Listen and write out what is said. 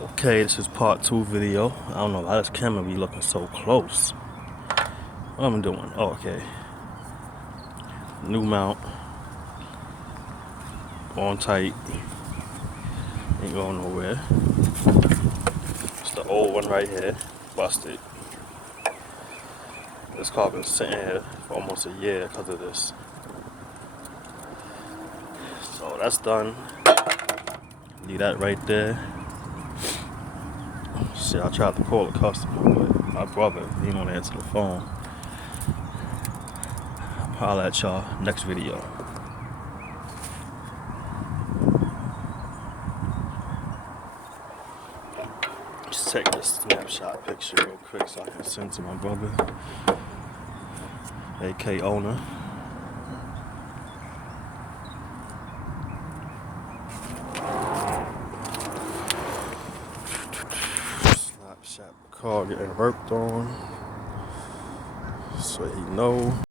Okay, this is part 2 video. I don't know why this camera be looking so close. What am I doing? Oh, okay. New mount. On tight. Ain't going nowhere. It's the old one right here. Busted. This car been sitting here for almost a year because of this. So that's done. Leave that right there. Shit, I tried to call a customer, but my brother, he didn't want to answer the phone. I'll holler at y'all next video. Just take this snapshot picture real quick so I can send to my brother, AK owner. Snapshot car getting worked on, so he know.